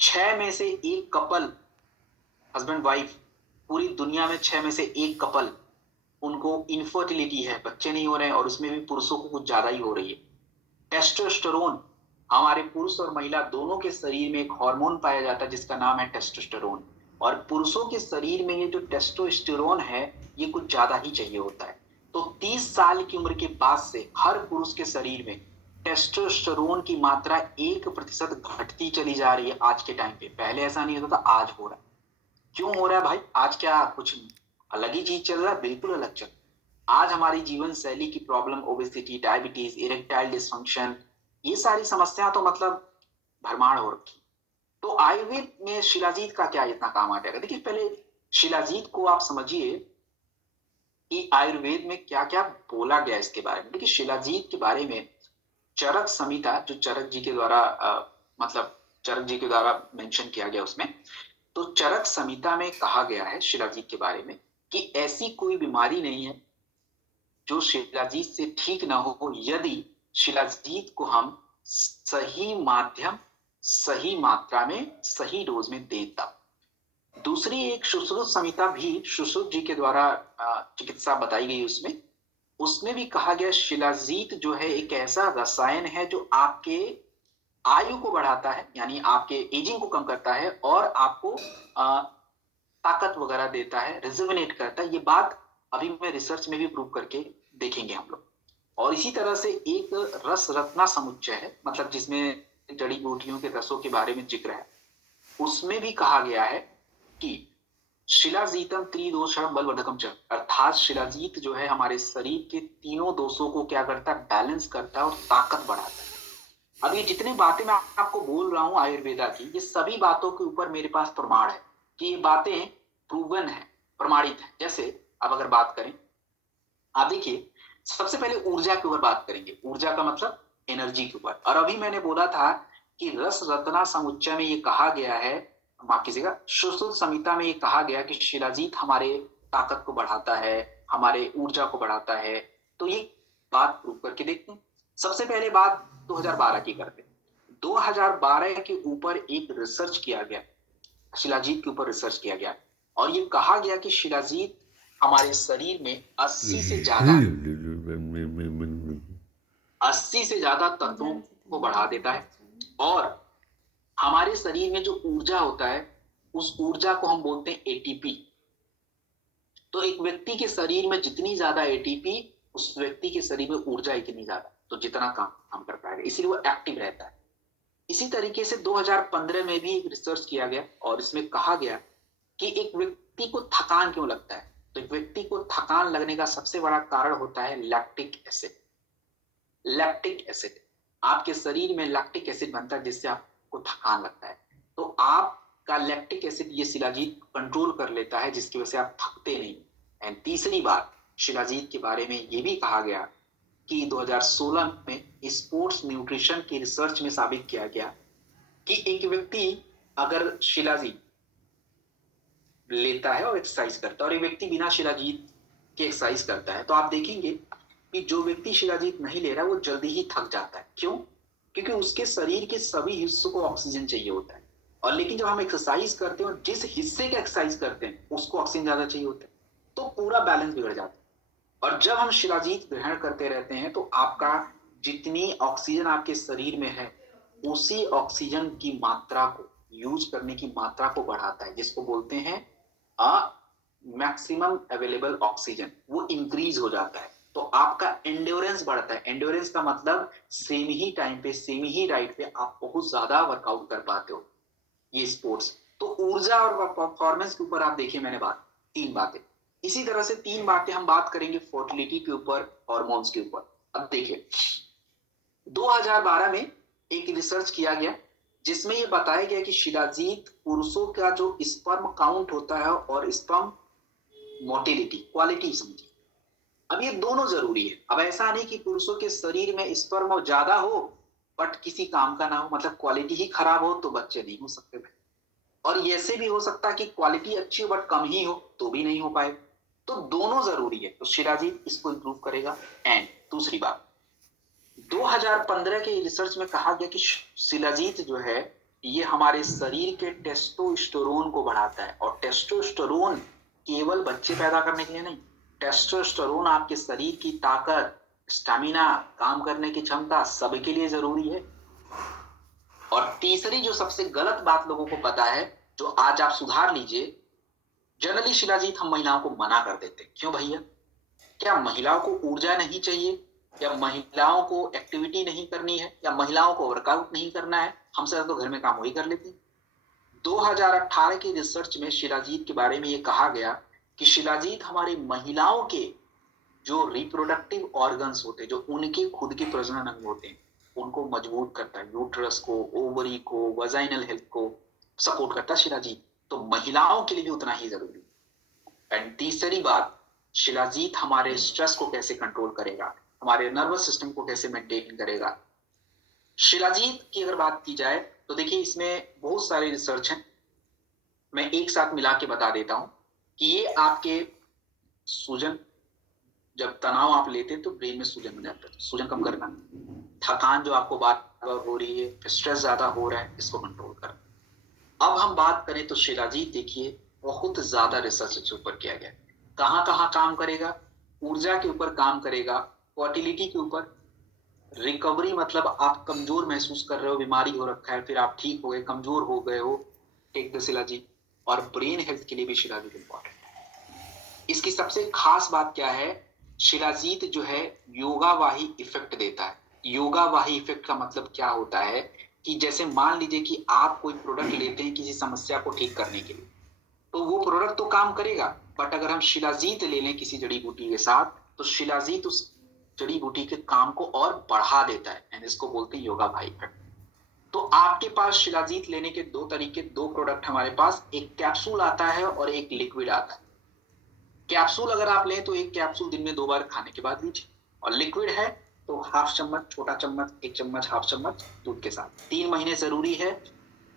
6 में से एक कपल, हस्बैंड वाइफ, पूरी दुनिया में 6 में से एक कपल उनको इनफर्टिलिटी है, बच्चे नहीं हो रहे हैं, और उसमें भी पुरुषों को कुछ ज्यादा ही हो रही है। टेस्टोस्टेरोन, हमारे पुरुष और महिला दोनों के शरीर में एक हार्मोन पाया जाता है जिसका नाम है टेस्टोस्टेरोन। और पुरुषों के शरीर में ये जो टेस्टोस्टेरोन है ये कुछ ज्यादा ही चाहिए होता है। तो 30 साल की उम्र के बाद से हर पुरुष के शरीर में टेस्टोस्टेरोन की मात्रा 1% घटती चली जा रही है आज के टाइम पे। पहले ऐसा नहीं होता था, आज हो रहा है। क्यों हो रहा है भाई? आज क्या कुछ अलग ही चीज चल रहा है? बिल्कुल अलग चल। आज हमारी जीवन शैली की problem, obesity, diabetes, erectile dysfunction, ये सारी समस्या तो मतलब भरमार हो रखी। तो आयुर्वेद में शिलाजीत का क्या इतना काम आ जाएगा? देखिए, पहले शिलाजीत को आप समझिए कि आयुर्वेद में क्या क्या बोला गया इसके बारे में। देखिए, शिलाजीत के बारे में चरक संहिता, जो चरक जी के द्वारा मतलब चरक जी के द्वारा मेंशन किया गया उसमें, तो चरक संहिता में कहा गया है शिलाजीत के बारे में कि ऐसी कोई बीमारी नहीं है जो शिलाजीत से ठीक ना हो, यदि शिलाजीत को हम सही माध्यम, सही मात्रा में, सही डोज में दें तब। दूसरी एक सुश्रुत संहिता भी सुश्रुत जी के द्वारा चिकित्सा बताई गई, उसमें उसमें भी कहा गया शिलाजीत जो है एक ऐसा रसायन है जो आपके आयु को बढ़ाता है, यानी आपके एजिंग को कम करता है और आपको ताकत वगैरह देता है, रिजुविनेट करता है। ये बात अभी मैं रिसर्च में भी प्रूव करके देखेंगे हम लोग। और इसी तरह से एक रस रत्ना समुच्चय है, मतलब जिसमें जड़ी बूटियों के रसों के बारे में जिक्र है। उसमें भी कहा गया है कि शिलाजीतम त्रिदोषम बलवर्धकम च, अर्थात शिलाजीत जो है हमारे शरीर के तीनों दोषों को क्या करता है? बैलेंस करता है और ताकत बढ़ाता है। अब ये जितनी बातें मैं आपको बोल रहा हूं आयुर्वेदा की, ये सभी बातों के ऊपर मेरे पास प्रमाण है कि ये बातें प्रूवन है, प्रमाणित है। जैसे अब अगर बात करें, आप देखिए, सबसे पहले ऊर्जा के ऊपर बात करेंगे। ऊर्जा का मतलब एनर्जी के ऊपर। और अभी मैंने बोला था कि रस रत्ना समुच्चय में ये कहा गया है, माफ कीजिएगा, सुश्रुत संहिता में ये कहा गया कि शिलाजीत हमारे ताकत को बढ़ाता है, हमारे ऊर्जा को बढ़ाता है। तो ये बात प्रूव करके देखते हैं। सबसे पहले बात 2012 की करते हैं। 2012 के ऊपर एक रिसर्च किया गया, शिलाजीत के ऊपर रिसर्च किया गया, और ये कहा गया कि शिलाजीत हमारे शरीर में 80 से ज्यादा तत्वों को बढ़ा देता है। और हमारे शरीर में जो ऊर्जा होता है उस ऊर्जा को हम बोलते हैं एटीपी। तो एक व्यक्ति के शरीर में जितनी ज्यादा एटीपी, उस व्यक्ति के शरीर में ऊर्जा इतनी ज्यादा, तो जितना काम कर पाएगा, इसीलिए वो एक्टिव रहता है। इसी तरीके से 2015 में भी एक रिसर्च किया गया और इसमें कहा गया कि एक व्यक्ति को थकान क्यों लगता है। तो एक व्यक्ति को थकान लगने का सबसे बड़ा कारण होता है लैक्टिक एसिड। लैक्टिक एसिड, आपके शरीर में लैक्टिक एसिड बनता है जिससे आपको थकान लगता है। तो आपका लैक्टिक एसिड ये शिलाजीत कंट्रोल कर लेता है, जिसकी वजह से आप थकते नहीं। एंड तीसरी बात, शिलाजीत के बारे में ये भी कहा गया कि 2016 में स्पोर्ट्स न्यूट्रिशन की रिसर्च में साबित किया गया कि एक व्यक्ति अगर शिलाजीत लेता है और एक्सरसाइज करता है, और एक व्यक्ति बिना शिलाजीत के एक्सरसाइज करता है, तो आप देखेंगे कि जो व्यक्ति शिलाजीत नहीं ले रहा है वो जल्दी ही थक जाता है। क्यों? क्योंकि उसके शरीर के सभी हिस्सों को ऑक्सीजन चाहिए होता है। और लेकिन जब हम एक्सरसाइज करते हैं और जिस हिस्से का एक्सरसाइज करते हैं उसको ऑक्सीजन ज्यादा चाहिए होता है, तो पूरा बैलेंस बिगड़ जाता है। और जब हम शिलाजीत ग्रहण करते रहते हैं तो आपका जितनी ऑक्सीजन आपके शरीर में है उसी ऑक्सीजन की मात्रा को, यूज करने की मात्रा को बढ़ाता है, जिसको बोलते हैं मैक्सिमम अवेलेबल ऑक्सीजन, वो इंक्रीज हो जाता है। तो आपका एंड्योरेंस बढ़ता है। एंड्योरेंस का मतलब सेम ही टाइम पे, सेम ही राइट पे आप बहुत ज्यादा वर्कआउट कर पाते हो, ये स्पोर्ट्स। तो ऊर्जा और परफॉर्मेंस के ऊपर आप देखिए, मैंने तीन बातें। इसी तरह से 3 बातें हम बात करेंगे फर्टिलिटी के ऊपर, हॉर्मोन्स के ऊपर। अब देखिए, 2012 में एक रिसर्च किया गया जिसमें यह बताया गया कि शिलाजीत पुरुषों का जो स्पर्म काउंट होता है और स्पर्म मोटिलिटी, क्वालिटी समझिए। अब ये दोनों जरूरी है। अब ऐसा नहीं कि पुरुषों के शरीर में स्पर्म ज्यादा हो बट किसी काम का ना हो, मतलब क्वालिटी ही खराब हो तो बच्चे नहीं हो सकते। और ऐसे भी हो सकता है कि क्वालिटी अच्छी हो बट कम ही हो तो भी नहीं हो पाए। तो दोनों जरूरी है, तो शिलाजीत इसको इंप्रूव करेगा। एंड दूसरी बात, 2015 के रिसर्च में कहा गया कि शिलाजीत जो है ये हमारे शरीर के टेस्टोस्टेरोन को बढ़ाता है। और टेस्टोस्टेरोन केवल बच्चे पैदा करने के लिए नहीं, टेस्टोस्टेरोन आपके शरीर की ताकत, स्टैमिना, काम करने की क्षमता सबके लिए जरूरी है। और तीसरी जो सबसे गलत बात लोगों को पता है, जो आज आप सुधार लीजिए, जनरली शिलाजीत हम महिलाओं को मना कर देते हैं। क्यों भैया? क्या महिलाओं को ऊर्जा नहीं चाहिए, या महिलाओं को एक्टिविटी नहीं करनी है, या महिलाओं को वर्कआउट नहीं करना है? हमसे तो घर में काम वही कर लेती। 2018 की रिसर्च में शिलाजीत के बारे में ये कहा गया कि शिलाजीत हमारी महिलाओं के जो रिप्रोडक्टिव ऑर्गन्स होते हैं, जो उनके खुद के प्रजनन अंग होते हैं, उनको मजबूत करता है। यूट्रस को, ओवरी को, वजाइनल हेल्थ को सपोर्ट करता है शिलाजीत। तो महिलाओं के लिए भी उतना ही जरूरी। एंड तीसरी बात, शिलाजीत हमारे स्ट्रेस को कैसे कंट्रोल करेगा, हमारे नर्वस सिस्टम को कैसे मेंटेन करेगा। शिलाजीत की अगर बात की जाए तो देखिए, इसमें बहुत सारे रिसर्च हैं, मैं एक साथ मिला के बता देता हूं कि ये आपके सूजन, जब तनाव आप लेते हैं तो ब्रेन में सूजन हो जाता है, सूजन कम करना, थकान जो आपको बार बार हो रही है, स्ट्रेस ज्यादा हो रहा है, इसको कंट्रोल करना। अब हम बात करें तो शिलाजीत देखिए बहुत ज्यादा रिसर्च इसके ऊपर किया गया। कहाँ कहाँ काम करेगा? ऊर्जा के ऊपर काम करेगा, फर्टिलिटी के ऊपर, रिकवरी मतलब आप कमजोर महसूस कर रहे हो, बीमारी हो रखा है, फिर आप ठीक हो गए, कमजोर हो गए हो, टेक द शिलाजीत। और ब्रेन हेल्थ के लिए भी शिलाजीत इंपॉर्टेंट है। इसकी सबसे खास बात क्या है? शिलाजीत जो है योगावाही इफेक्ट देता है। योगावाही इफेक्ट का मतलब क्या होता है कि जैसे मान लीजिए कि आप कोई प्रोडक्ट लेते हैं किसी समस्या को ठीक करने के लिए, तो वो प्रोडक्ट तो काम करेगा, बट अगर हम शिलाजीत ले लें किसी जड़ी बूटी के साथ, तो शिलाजीत उस जड़ी बूटी के काम को और बढ़ा देता है। एंड इसको बोलते हैं योगावाही इफेक्ट। तो आपके पास शिलाजीत लेने के दो तरीके, दो प्रोडक्ट हमारे पास, एक कैप्सूल आता है और एक लिक्विड आता है। कैप्सूल अगर आप लें तो एक कैप्सूल दिन में 2 बार खाने के बाद लीजिए, और लिक्विड है तो हाफ चम्मच, छोटा चम्मच, 1 चम्मच, हाफ चम्मच दूध के साथ 3 महीने जरूरी है।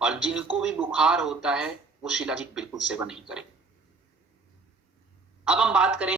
और जिनको भी बुखार होता है वो शिलाजीत बिल्कुल सेवन नहीं करें। अब हम बात करें